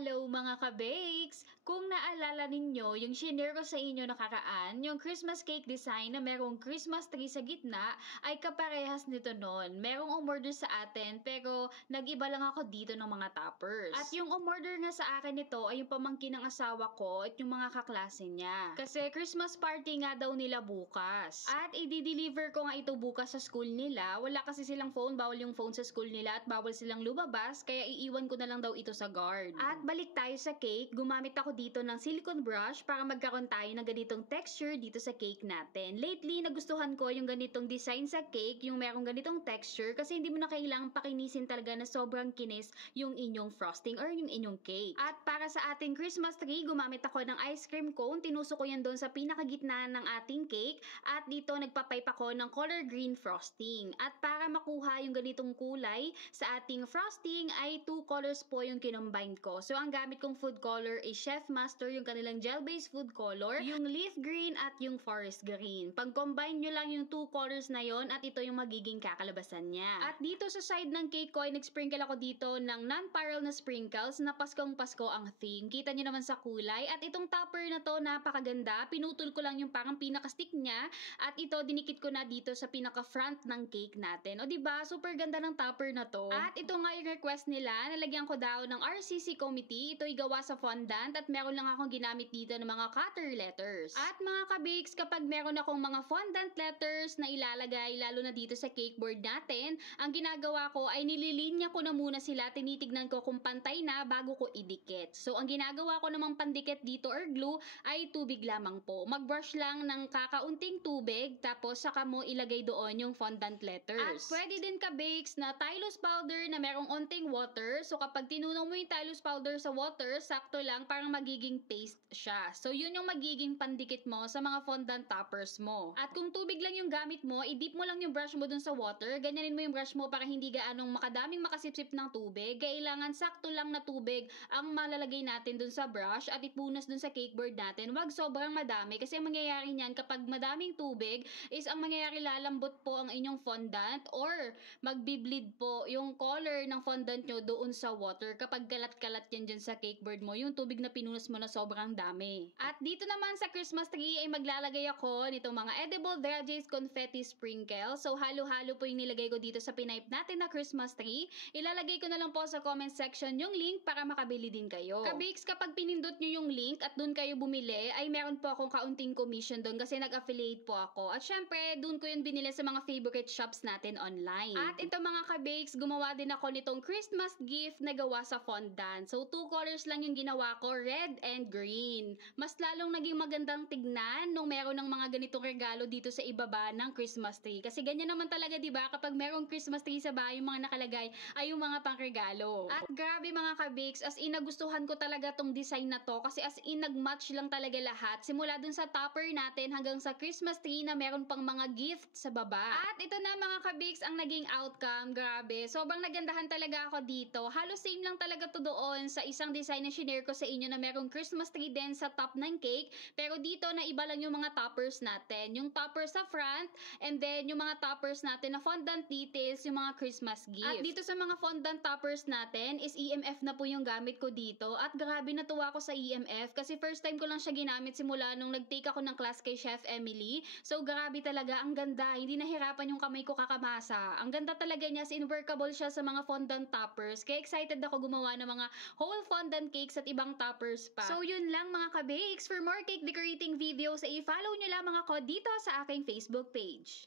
Hello mga ka-bakes! Kung naalala ninyo, yung shinare ko sa inyo nakaraan, yung Christmas cake design na merong Christmas tree sa gitna ay kaparehas nito nun. Merong umorder sa atin pero nag-iba lang ako dito ng mga toppers. At yung umorder nga sa akin nito ay yung pamangkin ng asawa ko at yung mga kaklase niya. Kasi Christmas party nga daw nila bukas. At i-deliver ko nga ito bukas sa school nila. Wala kasi silang phone, bawal yung phone sa school nila at bawal silang lumabas kaya iiwan ko na lang daw ito sa guard. At balik tayo sa cake, gumamit ako dito ng silicone brush para magkaroon tayo ng ganitong texture dito sa cake natin. Lately, nagustuhan ko yung ganitong design sa cake, yung merong ganitong texture kasi hindi mo na kailangang pakinisin talaga na sobrang kinis yung inyong frosting or yung inyong cake. At para sa ating Christmas tree, gumamit ako ng ice cream cone, tinusok ko yan doon sa pinakagitna ng ating cake at dito nagpapipe ako ng color green frosting. At para makuha yung ganitong kulay sa ating frosting ay 2 colors po yung kinombine ko. So, ang gamit kong food color is Chef Master, yung kanilang gel-based food color, yung leaf green at yung forest green. Pag-combine nyo lang yung 2 colors na yon at ito yung magiging kakalabasan niya. At dito sa side ng cake ko ay nag-sprinkle ako dito ng non-pyral na sprinkles na Paskong Pasko ang theme. Kita nyo naman sa kulay. At itong topper na to, napakaganda. Pinutol ko lang yung parang pinaka-stick niya at ito dinikit ko na dito sa pinaka-front ng cake natin. O diba, super ganda ng topper na to. At ito nga yung request nila, nalagyan ko daw ng RCC committee. Ito'y gawa sa fondant at meron lang akong ginamit dito ng mga cutter letters. At mga ka-bakes, kapag meron akong mga fondant letters na ilalagay, lalo na dito sa cake board natin, ang ginagawa ko ay nililinya ko na muna sila, tinitignan ko kung pantay na bago ko idikit. So, ang ginagawa ko namang pandikit dito or glue ay tubig lamang po. Mag-brush lang ng kakaunting tubig, tapos saka mo ilagay doon yung fondant letters. At pwede din ka-bakes na Tylose powder na merong onting water. So, kapag tinunaw mo yung Tylose powder sa water, sakto lang, parang magiging paste siya. So, yun yung magiging pandikit mo sa mga fondant toppers mo. At kung tubig lang yung gamit mo, i-dip mo lang yung brush mo dun sa water. Ganyanin mo yung brush mo para hindi gaanong makadaming makasipsip ng tubig. Kailangan sakto lang na tubig ang malalagay natin dun sa brush at ipunas dun sa cake board natin. Wag sobrang madami kasi ang mangyayari niyan kapag madaming tubig is ang mangyayari lalambot po ang inyong fondant or magbibleed po yung color ng fondant nyo doon sa water kapag kalat-kalat yan dyan sa cake board mo, yung tubig na pinunas mo na sobrang dami. At dito naman sa Christmas tree ay maglalagay ako nitong mga edible Dredges confetti sprinkle. So halo-halo po yung nilagay ko dito sa pinipe natin na Christmas tree. Ilalagay ko na lang po sa comment section yung link para makabili din kayo. Kabakes, kapag pinindot nyo yung link at doon kayo bumili, ay meron po akong kaunting commission doon kasi nag-affiliate po ako. At syempre, doon ko yun binili sa mga favorite shops natin online. At ito mga kabakes, gumawa din ako nitong Christmas gift na gawa sa fondant. So, 2 colors lang yung ginawa ko, red and green. Mas lalong naging magandang tignan nung meron ng mga ganitong regalo dito sa ibaba ng Christmas tree. Kasi ganyan naman talaga, di ba? Kapag merong Christmas tree sa bahay, yung mga nakalagay ay yung mga pangregalo. At grabe mga kabakes, as in nagustuhan ko talaga tong design na to kasi as in nag-match lang talaga lahat. Simula dun sa topper natin hanggang sa Christmas tree na meron pang mga gift sa baba. At ito na mga kabakes ang naging outcome. Grabe, sobrang nagandahan talaga ako dito. Halos same lang talaga to doon sa isang design na shinare ko sa inyo na merong Christmas tree din sa top ng cake. Pero dito na iba lang yung mga toppers natin. Yung topper sa front and then yung mga toppers natin na fondant details, yung mga Christmas gift. At dito sa mga fondant toppers natin is EMF na po yung gamit ko dito. At grabe natuwa ko sa EMF kasi first time ko lang siya ginamit simula nung nag-take ako ng class kay Chef Emily. So grabe talaga, ang ganda. Hindi nahirapan yung kamay ko kakamasa. Ang ganda talaga niya, workable siya sa mga fondant toppers. Kaya excited ako gumawa ng mga whole fondant cakes at ibang toppers pa. So yun lang mga kabakes. For more cake decorating videos, i-follow nyo lamang ako dito sa aking Facebook page.